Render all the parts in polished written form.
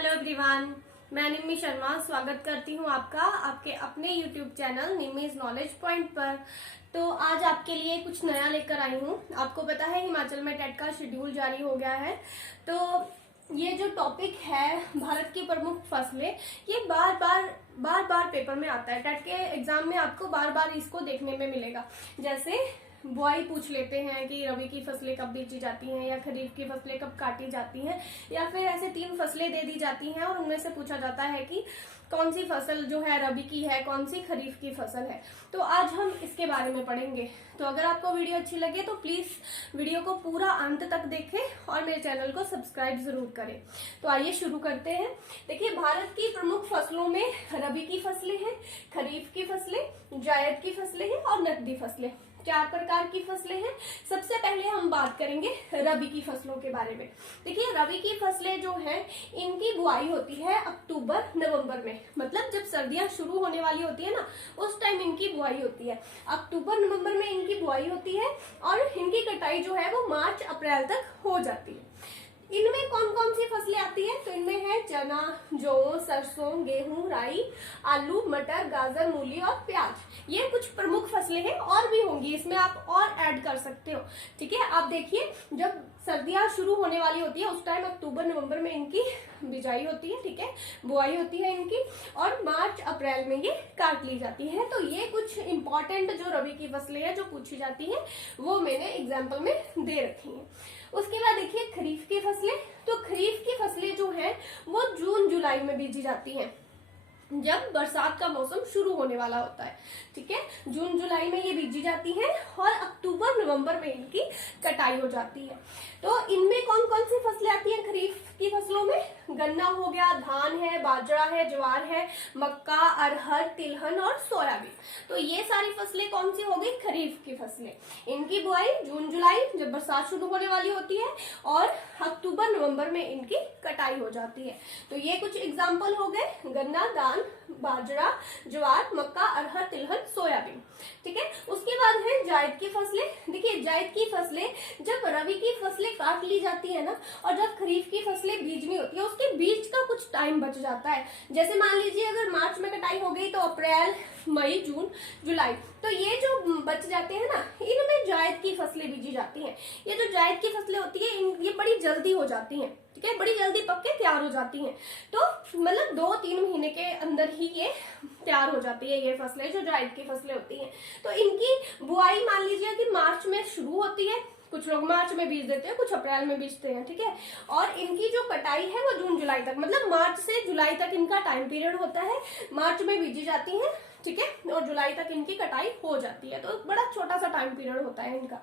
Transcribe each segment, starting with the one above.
Hello everyone, मैं निम्मी शर्मा स्वागत करती हूँ आपका आपके अपने यूट्यूब चैनल निम्मीज नॉलेज पॉइंट पर। तो आज आपके लिए कुछ नया लेकर आई हूँ। आपको पता है हिमाचल में टेट का शेड्यूल जारी हो गया है। तो ये जो टॉपिक है भारत की प्रमुख फसलें, ये बार बार पेपर में आता है। टेट के एग्जाम में आपको बार बार इसको देखने में मिलेगा। जैसे बुआई पूछ लेते हैं कि रबी की फसलें कब बीजी जाती हैं या खरीफ की फसलें कब काटी जाती हैं, या फिर ऐसे 3 फसलें दे दी जाती हैं और उनमें से पूछा जाता है कि कौन सी फसल जो है रबी की है, कौन सी खरीफ की फसल है। तो आज हम इसके बारे में पढ़ेंगे। तो अगर आपको वीडियो अच्छी लगे तो प्लीज वीडियो को पूरा अंत तक देखें और मेरे चैनल को सब्सक्राइब जरूर करें। तो आइए शुरू करते हैं। देखिए, भारत की प्रमुख फसलों में रबी की फसलें हैं, खरीफ की फसलें, जायद की फसलें हैं और नकदी फसलें। 4 प्रकार की फसलें हैं। सबसे पहले हम बात करेंगे रबी की फसलों के बारे में। देखिए, रबी की फसलें जो हैं इनकी बुआई होती है अक्टूबर नवंबर में। मतलब जब सर्दियां शुरू होने वाली होती है ना, उस टाइम इनकी बुआई होती है। अक्टूबर नवंबर में इनकी बुआई होती है और इनकी कटाई जो है वो मार्च अप्रैल तक हो जाती है। इनमें कौन कौन सी फसलें आती हैं? तो इनमें है चना, जौ, सरसों, गेहूं, राई, आलू, मटर, गाजर, मूली और प्याज। ये कुछ प्रमुख फसलें हैं, और भी होंगी, इसमें आप और ऐड कर सकते हो। ठीक है, आप देखिए, जब सर्दियां शुरू होने वाली होती है उस टाइम अक्टूबर नवंबर में इनकी बिजाई होती है, ठीक है, बुआई होती है इनकी, और मार्च अप्रैल में ये काट ली जाती है। तो ये कुछ इंपॉर्टेंट जो रबी की फसलें हैं जो पूछी जाती हैं वो मैंने एग्जाम्पल में दे रखी है। उसके बाद देखिए खरीफ की फसलें। तो खरीफ की फसलें जो है वो जून जुलाई में बीजी जाती हैं, जब बरसात का मौसम शुरू होने वाला होता है। ठीक है, जून जुलाई में ये बीजी जाती है और अक्टूबर नवंबर में इनकी कटाई हो जाती है। तो इनमें कौन कौन सी फसलें आती हैं खरीफ की फसलों में? गन्ना हो गया, धान है, बाजरा है, ज्वार है, मक्का, अरहर, तिलहन और सोयाबीन। तो ये सारी फसलें कौन सी हो गई? खरीफ की फसलें। इनकी बुआई जून जुलाई जब बरसात शुरू होने वाली होती है और अक्टूबर नवंबर में इनकी कटाई हो जाती है। तो ये कुछ एग्जाम्पल हो गए, गन्ना, धान, बाजरा, ज्वार, मक्का, अरहर, तिलहन, सोयाबीन। ठीक है, उसके बाद है जायद की फसलें। देखिए, जायद की फसलें जब रबी की फसलें काट ली जाती है ना, और जब खरीफ की फसलें बीजनी होती है उसके बीच का कुछ टाइम बच जाता है। जैसे मान लीजिए अगर मार्च में कटाई हो गई तो अप्रैल, मई, जून, जुलाई, तो ये जो बच जाते हैं ना, इनमें जायद की फसलें बीजी जाती हैं। ये जो जायद की फसलें होती है ये बड़ी जल्दी हो जाती हैं। ठीक है, बड़ी जल्दी पक के तैयार हो जाती हैं। तो मतलब 2-3 महीने के अंदर ही ये तैयार हो जाती है, ये फसलें जो जायद की फसलें होती हैं। तो इनकी बुआई मान लीजिए कि मार्च में शुरू होती है, कुछ लोग मार्च में बीज देते हैं, कुछ अप्रैल में बीजते हैं। ठीक है, और इनकी जो कटाई है वो जून जुलाई तक, मतलब मार्च से जुलाई तक इनका टाइम पीरियड होता है। मार्च में बीजी जाती है, ठीक है, और जुलाई तक इनकी कटाई हो जाती है। तो बड़ा छोटा सा टाइम पीरियड होता है इनका।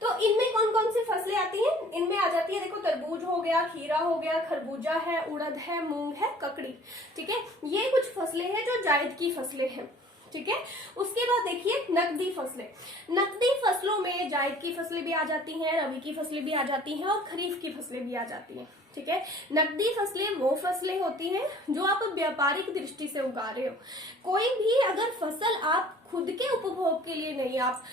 तो इनमें कौन कौन सी फसलें आती हैं? इनमें आ जाती है, देखो, तरबूज हो गया, खीरा हो गया, खरबूजा है, उड़द है, मूंग है, ककड़ी। ठीक है, ये कुछ फसलें हैं जो जायद की फसलें हैं। ठीक है, उसके बाद देखिए नकदी फसलें। नकदी फसलों में जायद की फसलें भी आ जाती हैं, रबी की फसलें भी आ जाती हैं और खरीफ की फसलें भी आ जाती हैं। ठीक है, नकदी फसलें वो फसलें होती हैं जो आप व्यापारिक दृष्टि से उगा रहे हो। कोई भी अगर फसल आप खुद के उपभोग के लिए नहीं आप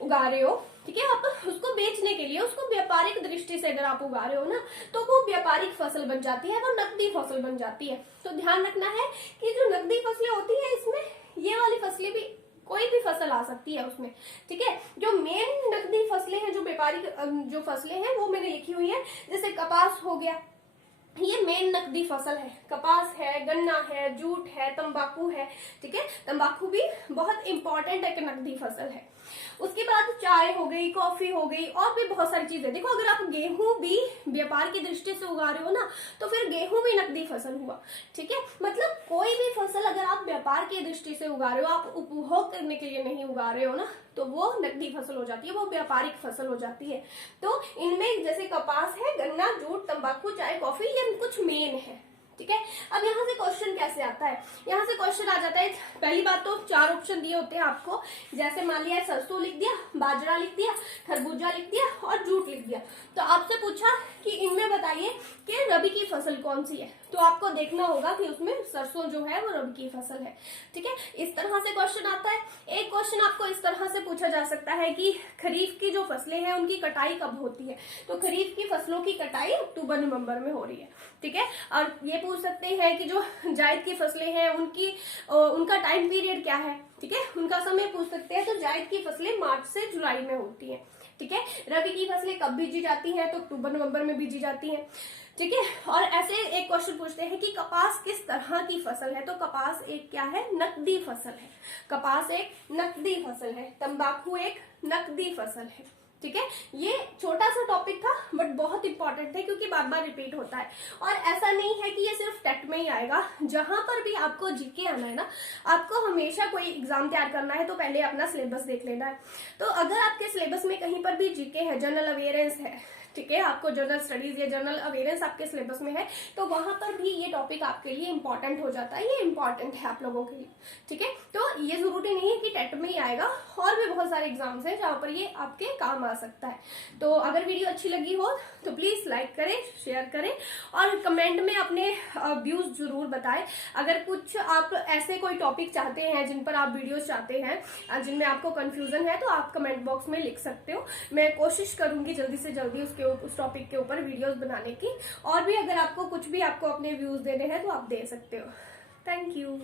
उगा रहे हो, ठीक है, आप उसको बेचने के लिए, उसको व्यापारिक दृष्टि से अगर आप उगा रहे हो ना, तो वो व्यापारिक फसल बन जाती है, वो नकदी फसल बन जाती है। तो ध्यान रखना है कि जो नकदी फसलें होती है इसमें ये वाली फसलें भी, कोई भी फसल आ सकती है उसमें। ठीक है, जो मेन नकदी फसलें हैं, जो व्यापारिक जो फसलें हैं वो मैंने लिखी हुई है। जैसे कपास हो गया, ये मेन नकदी फसल है। कपास है, गन्ना है, जूट है, तंबाकू है। ठीक है, तंबाकू भी बहुत इंपॉर्टेंट एक नकदी फसल है। उसके बाद चाय हो गई, कॉफी हो गई, और भी बहुत सारी चीजें। देखो, अगर आप गेहूं भी व्यापार की दृष्टि से उगा रहे हो ना, तो फिर गेहूं भी नकदी फसल हुआ। ठीक है, मतलब कोई भी फसल अगर आप व्यापार की दृष्टि से उगा रहे हो, आप उपभोग करने के लिए नहीं उगा रहे हो ना, तो वो नकदी फसल हो जाती है, वो व्यापारिक फसल हो जाती है। तो इनमें जैसे कपास है, गन्ना, जूट, तंबाकू, चाय, कॉफी, ये कुछ मेन है। ठीक है, अब यहाँ से क्वेश्चन कैसे आता है? यहाँ से क्वेश्चन आ जाता है, पहली बात तो 4 ऑप्शन दिए होते हैं आपको। जैसे मान लिया सरसों लिख दिया, बाजरा लिख दिया, खरबूजा लिख दिया और जूट लिख दिया। तो आपसे पूछा कि इनमें बताइए कि रबी की फसल कौन सी है, तो आपको देखना होगा कि उसमें सरसों जो है वो रबी की फसल है। ठीक है, इस तरह से क्वेश्चन आता है। एक क्वेश्चन आपको इस तरह से पूछा जा सकता है कि खरीफ की जो फसलें हैं उनकी कटाई कब होती है? तो खरीफ की फसलों की कटाई अक्टूबर नवंबर में हो रही है। ठीक है। और ये पूछ सकते हैं कि जो जायद की फसलें हैं उनका टाइम पीरियड क्या है, ठीक है, उनका समय पूछ सकते हैं। तो जायद की फसलें मार्च से जुलाई में होती हैं, ठीक है। रबी की फसलें कब बीजी जाती हैं, तो अक्टूबर नवंबर में बीजी जाती हैं, ठीक है। और ऐसे एक क्वेश्चन पूछते हैं कि कपास किस तरह की फसल है, तो कपास एक क्या है, नकदी फसल है। कपास एक नकदी फसल है, तंबाकू एक नकदी फसल है, ठीक है। ये छोटा सा टॉपिक था बट बहुत इंपॉर्टेंट है क्योंकि बार बार रिपीट होता है। और ऐसा नहीं है कि ये सिर्फ टेट में ही आएगा, जहां पर भी आपको जीके आना है ना, आपको हमेशा कोई एग्जाम तैयार करना है तो पहले अपना सिलेबस देख लेना है। तो अगर आपके सिलेबस में कहीं पर भी जीके है, जनरल अवेयरेंस है, ठीक है, आपको जनरल स्टडीज या जनरल अवेयरेंस आपके सिलेबस में है, तो वहां पर भी ये टॉपिक आपके लिए इंपॉर्टेंट हो जाता है। ये इंपॉर्टेंट है आप लोगों के लिए, ठीक है। तो ये जरूरी नहीं है कि टेट में ही आएगा, और भी बहुत सारे एग्जाम्स हैं जहां पर ये आपके काम आ सकता है। तो अगर वीडियो अच्छी लगी हो तो प्लीज लाइक करें, शेयर करें और कमेंट में अपने व्यूज जरूर बताएं। अगर कुछ आप ऐसे कोई टॉपिक चाहते हैं जिन पर आप वीडियोस चाहते हैं, जिनमें आपको कंफ्यूजन है, तो आप कमेंट बॉक्स में लिख सकते हो। मैं कोशिश करूंगी जल्दी से जल्दी उस टॉपिक के ऊपर वीडियोस बनाने की। और भी अगर आपको कुछ भी आपको अपने व्यूज देने हैं तो आप दे सकते हो। Thank you.